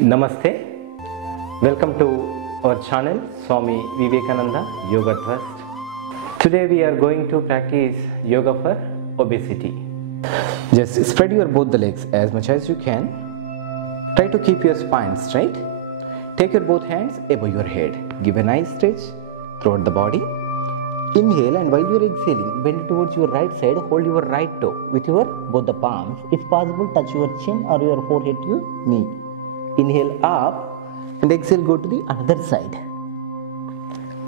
Namaste. Welcome to our channel Swami Vivekananda Yoga Trust. Today we are going to practice yoga for obesity. Just spread your both the legs as much as you can. Try to keep your spine straight. Take your both hands above your head. Give a nice stretch throughout the body. Inhale, and while you are exhaling, bend towards your right side. Hold your right toe with your both the palms. If possible, touch your chin or your forehead to your knee. Inhale up and exhale, go to the other side.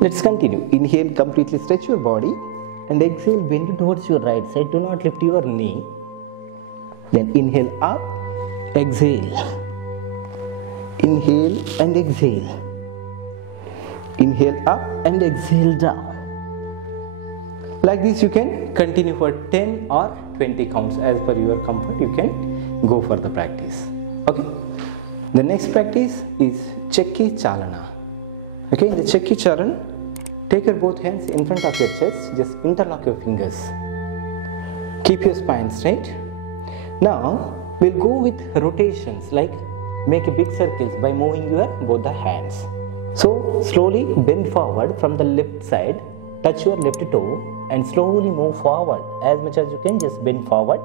Let's continue. Inhale, completely stretch your body, and exhale, bend towards your right side. Do not lift your knee. Then inhale up, exhale. Inhale and exhale. Inhale up and exhale down. Like this you can continue for 10 or 20 counts as per your comfort. You can go for the practice. Okay. The next practice is Chakki Chalana. Okay, in the Chakki Chalana, take your both hands in front of your chest, just interlock your fingers. Keep your spine straight. Now, we'll go with rotations, like make a big circles by moving your both the hands. So, slowly bend forward from the left side, touch your left toe and slowly move forward. As much as you can, just bend forward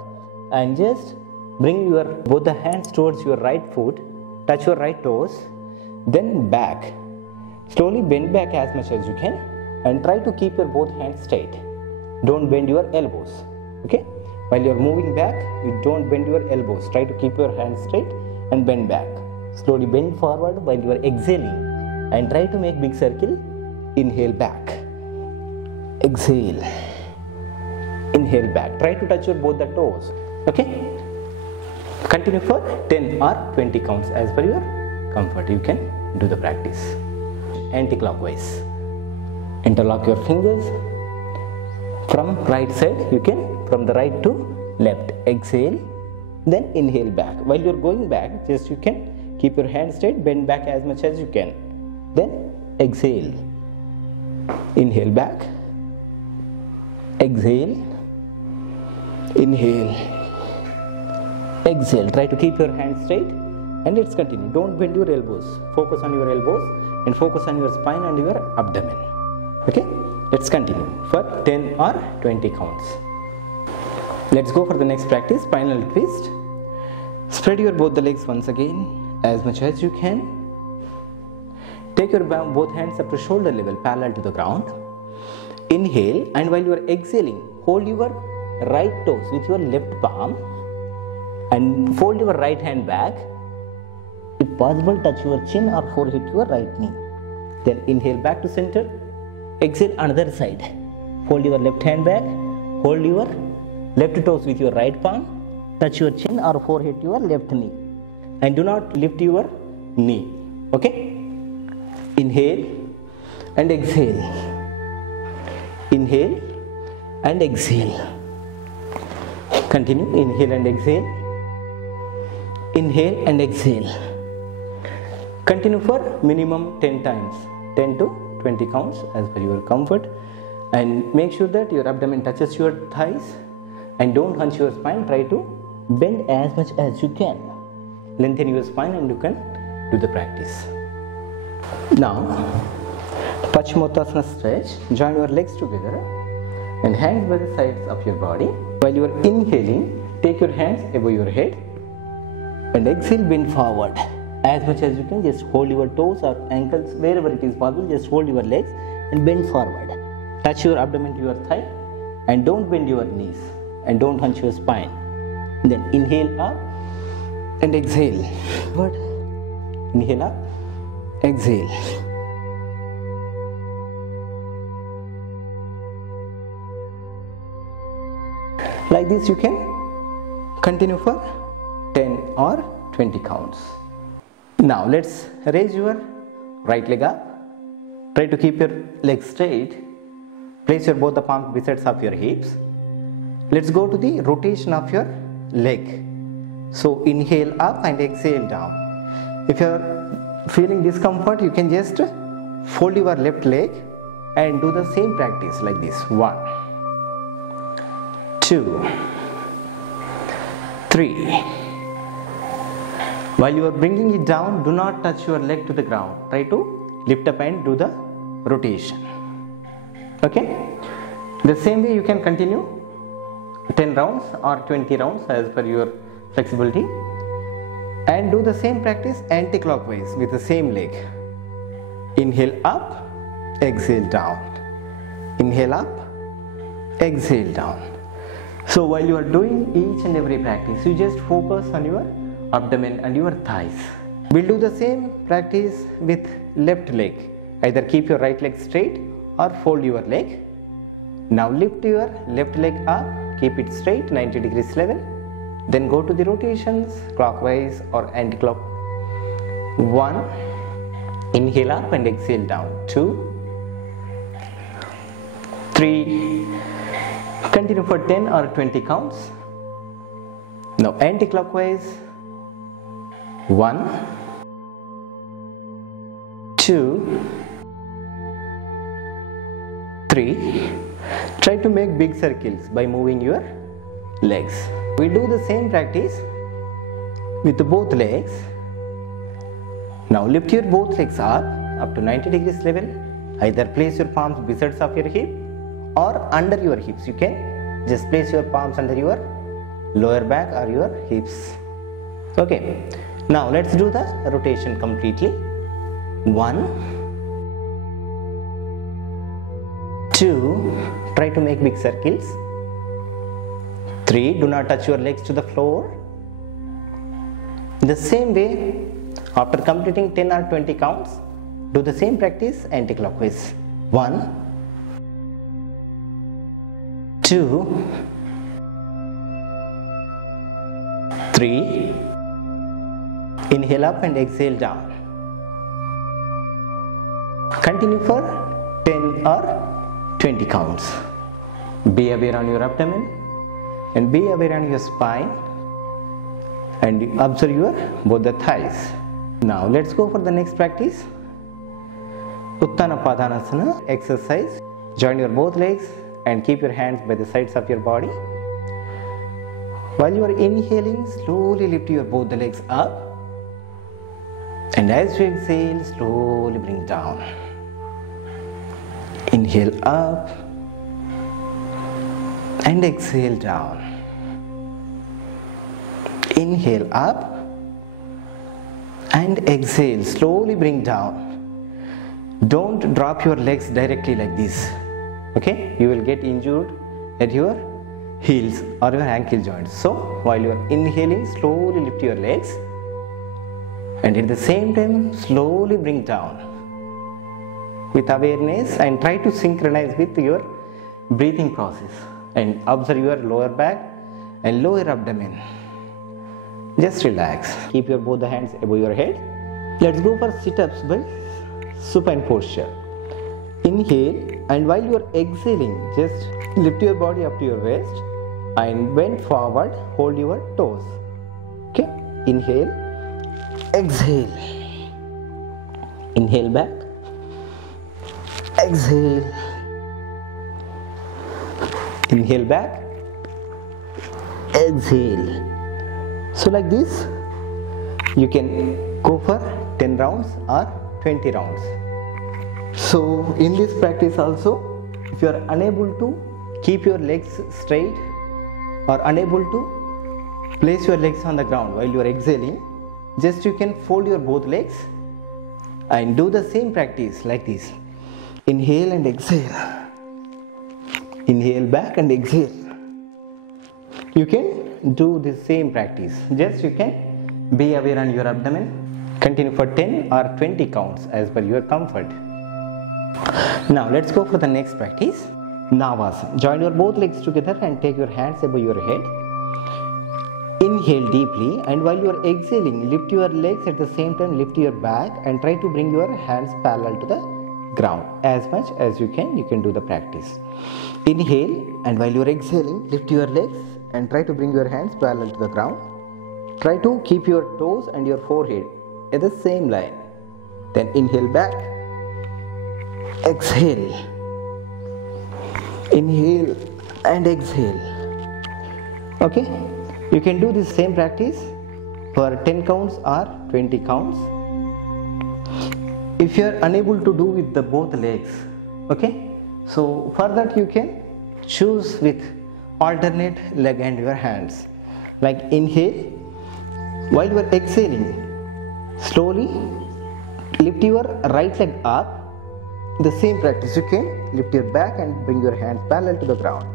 and just bring your both the hands towards your right foot. Touch your right toes, then back. Slowly bend back as much as you can and try to keep your both hands straight. Don't bend your elbows. Okay? While you are moving back, you don't bend your elbows. Try to keep your hands straight and bend back. Slowly bend forward while you are exhaling and try to make big circle. Inhale back. Exhale. Inhale back. Try to touch your both the toes. Okay? Continue for 10 or 20 counts as per your comfort. You can do the practice. Anti-clockwise. Interlock your fingers. From right side, you can from the right to left. Exhale. Then inhale back. While you are going back, just you can keep your hands straight. Bend back as much as you can. Then exhale. Inhale back. Exhale. Inhale. Exhale. Try to keep your hands straight and let's continue. Don't bend your elbows. Focus on your elbows and focus on your spine and your abdomen. Okay? Let's continue for 10 or 20 counts. Let's go for the next practice, spinal twist. Spread your both the legs once again as much as you can. Take your both hands up to shoulder level parallel to the ground. Inhale, and while you are exhaling, hold your right toes with your left palm and fold your right hand back. If possible, touch your chin or forehead to your right knee. Then inhale back to center. Exhale another side. Hold your left hand back. Hold your left toes with your right palm. Touch your chin or forehead to your left knee. And do not lift your knee. Okay? Inhale and exhale. Inhale and exhale. Continue. Inhale and exhale. Inhale and exhale. Continue for minimum 10 times, 10 to 20 counts as per your comfort, and make sure that your abdomen touches your thighs and don't hunch your spine. Try to bend as much as you can. Lengthen your spine and you can do the practice. Now, Paschimottanasana stretch. Join your legs together and hands by the sides of your body. While you are inhaling, take your hands above your head. And exhale, bend forward as much as you can. Just hold your toes or ankles wherever it is possible. Just hold your legs and bend forward. Touch your abdomen to your thigh and don't bend your knees and don't hunch your spine. Then inhale up and exhale. Good. Inhale up, exhale. Like this you can continue for 10 or 20 counts. Now let's raise your right leg up. Try to keep your legs straight. Place your both the palms besides of your hips. Let's go to the rotation of your leg. So inhale up and exhale down. If you are feeling discomfort, you can just fold your left leg and do the same practice like this. 1, 2, 3, While you are bringing it down, do not touch your leg to the ground. Try to lift up and do the rotation. Okay? The same way you can continue 10 rounds or 20 rounds as per your flexibility, and do the same practice anti-clockwise with the same leg. Inhale up, exhale down. Inhale up, exhale down. So while you are doing each and every practice, you just focus on your abdomen and your thighs. We'll do the same practice with left leg. Either keep your right leg straight or fold your leg. Now lift your left leg up, keep it straight 90 degrees level. Then go to the rotations clockwise or anti-clock. 1, inhale up and exhale down. 2, 3, continue for 10 or 20 counts. Now anti-clockwise. 1, 2, 3. Try to make big circles by moving your legs. We do the same practice with both legs. Now lift your both legs up to 90 degrees level. Either place your palms besides of your hip or under your hips. You can just place your palms under your lower back or your hips. Okay. Now let's do the rotation completely. 1, 2, try to make big circles. 3, do not touch your legs to the floor. The same way, after completing 10 or 20 counts, do the same practice anti-clockwise. 1, 2, 3. Inhale up and exhale down. Continue for 10 or 20 counts. Be aware on your abdomen and be aware on your spine, and observe your both the thighs. Now let's go for the next practice. Uttana Padhanasana exercise. Join your both legs and keep your hands by the sides of your body. While you are inhaling, slowly lift your both the legs up. And as you exhale, slowly bring down. Inhale up and exhale down. Inhale up and exhale, slowly bring down. Don't drop your legs directly like this. Okay? You will get injured at your heels or your ankle joints. So while you are inhaling, slowly lift your legs. And at the same time, slowly bring down with awareness, and try to synchronize with your breathing process, and observe your lower back and lower abdomen. Just relax. Keep your both the hands above your head. Let's go for sit-ups by supine posture. Inhale, and while you are exhaling, just lift your body up to your waist and bend forward, hold your toes. Okay? Inhale. Exhale. Inhale back. Exhale. Inhale back. Exhale. So like this, you can go for 10 rounds or 20 rounds. So in this practice also, if you are unable to keep your legs straight or unable to place your legs on the ground while you are exhaling, just you can fold your both legs and do the same practice like this. Inhale and exhale. Inhale back and exhale. You can do the same practice. Just you can be aware on your abdomen. Continue for 10 or 20 counts as per your comfort. Now let's go for the next practice. Navasana. Join your both legs together and take your hands above your head. Inhale deeply, and while you are exhaling, lift your legs. At the same time, lift your back and try to bring your hands parallel to the ground. As much as you can do the practice. Inhale, and while you are exhaling, lift your legs and try to bring your hands parallel to the ground. Try to keep your toes and your forehead at the same line. Then inhale back. Exhale. Inhale and exhale. Okay? You can do this same practice for 10 counts or 20 counts. If you are unable to do with the both legs, okay, so for that you can choose with alternate leg and your hands. Like inhale, while you are exhaling, slowly lift your right leg up. The same practice, you can lift your back and bring your hands parallel to the ground.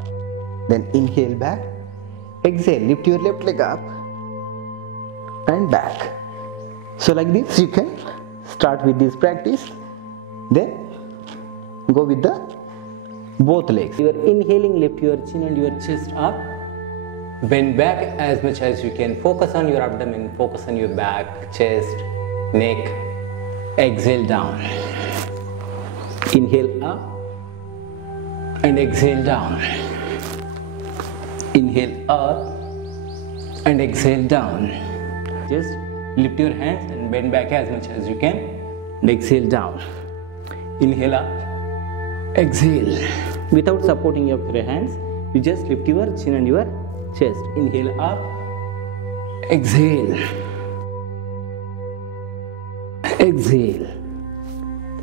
Then inhale back, exhale, lift your left leg up and back. So like this you can start with this practice, then go with the both legs. You are inhaling, lift your chin and your chest up, bend back as much as you can, focus on your abdomen, focus on your back, chest, neck. Exhale down, inhale up and exhale down, inhale up and exhale down. Just lift your hands and bend back as much as you can and exhale down. Inhale up, exhale. Without supporting your hands, you just lift your chin and your chest. Inhale up, exhale, exhale.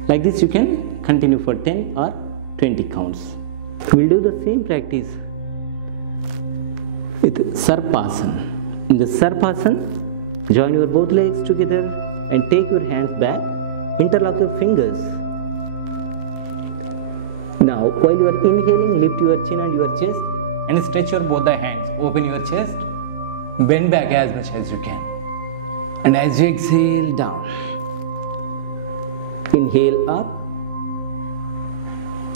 Like this you can continue for 10 or 20 counts. We'll do the same practice with Sarpasana. In the Sarpasana, join your both legs together and take your hands back, interlock your fingers. Now while you are inhaling, lift your chin and your chest and stretch your both the hands, open your chest, bend back as much as you can. And as you exhale down, inhale up,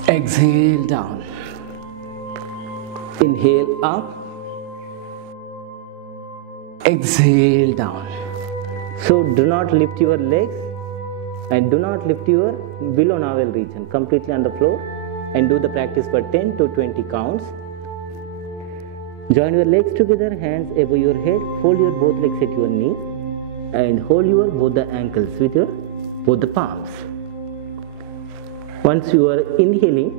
exhale down, inhale up, exhale down. So do not lift your legs and do not lift your below navel region, completely on the floor, and do the practice for 10 to 20 counts. Join your legs together, hands above your head, fold your both legs at your knee and hold your both the ankles with your both the palms. Once you are inhaling,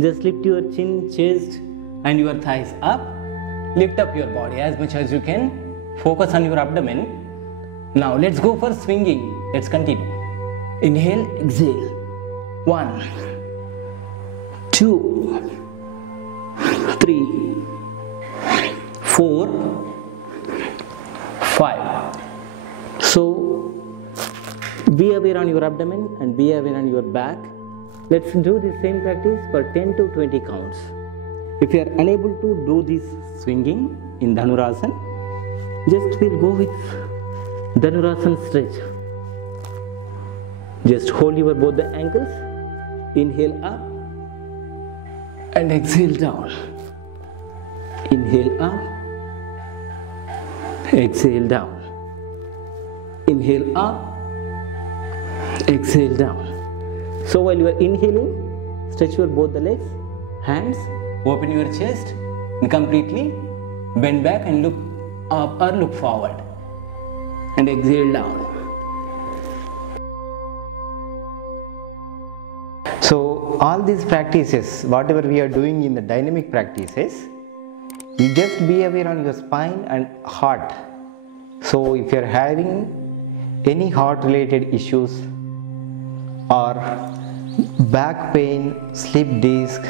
just lift your chin, chest and your thighs up. Lift up your body as much as you can. Focus on your abdomen. Now let's go for swinging. Let's continue. Inhale, exhale. 1, 2, 3, 4, 5. So be aware on your abdomen and be aware on your back. Let's do the same practice for 10 to 20 counts. If you are unable to do this swinging in Dhanurasana, just we'll go with Dhanurasana stretch. Just hold your both the ankles, inhale up and exhale down. Inhale up, exhale down. Inhale up, exhale down. So while you are inhaling, stretch your both the legs, hands, open your chest and completely bend back and look up or look forward and exhale down. So all these practices, whatever we are doing in the dynamic practices, you just be aware on your spine and heart. So if you are having any heart related issues or back pain, slip disc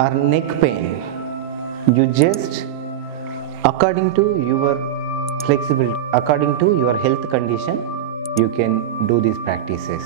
or neck pain, you just according to your flexibility, according to your health condition, you can do these practices.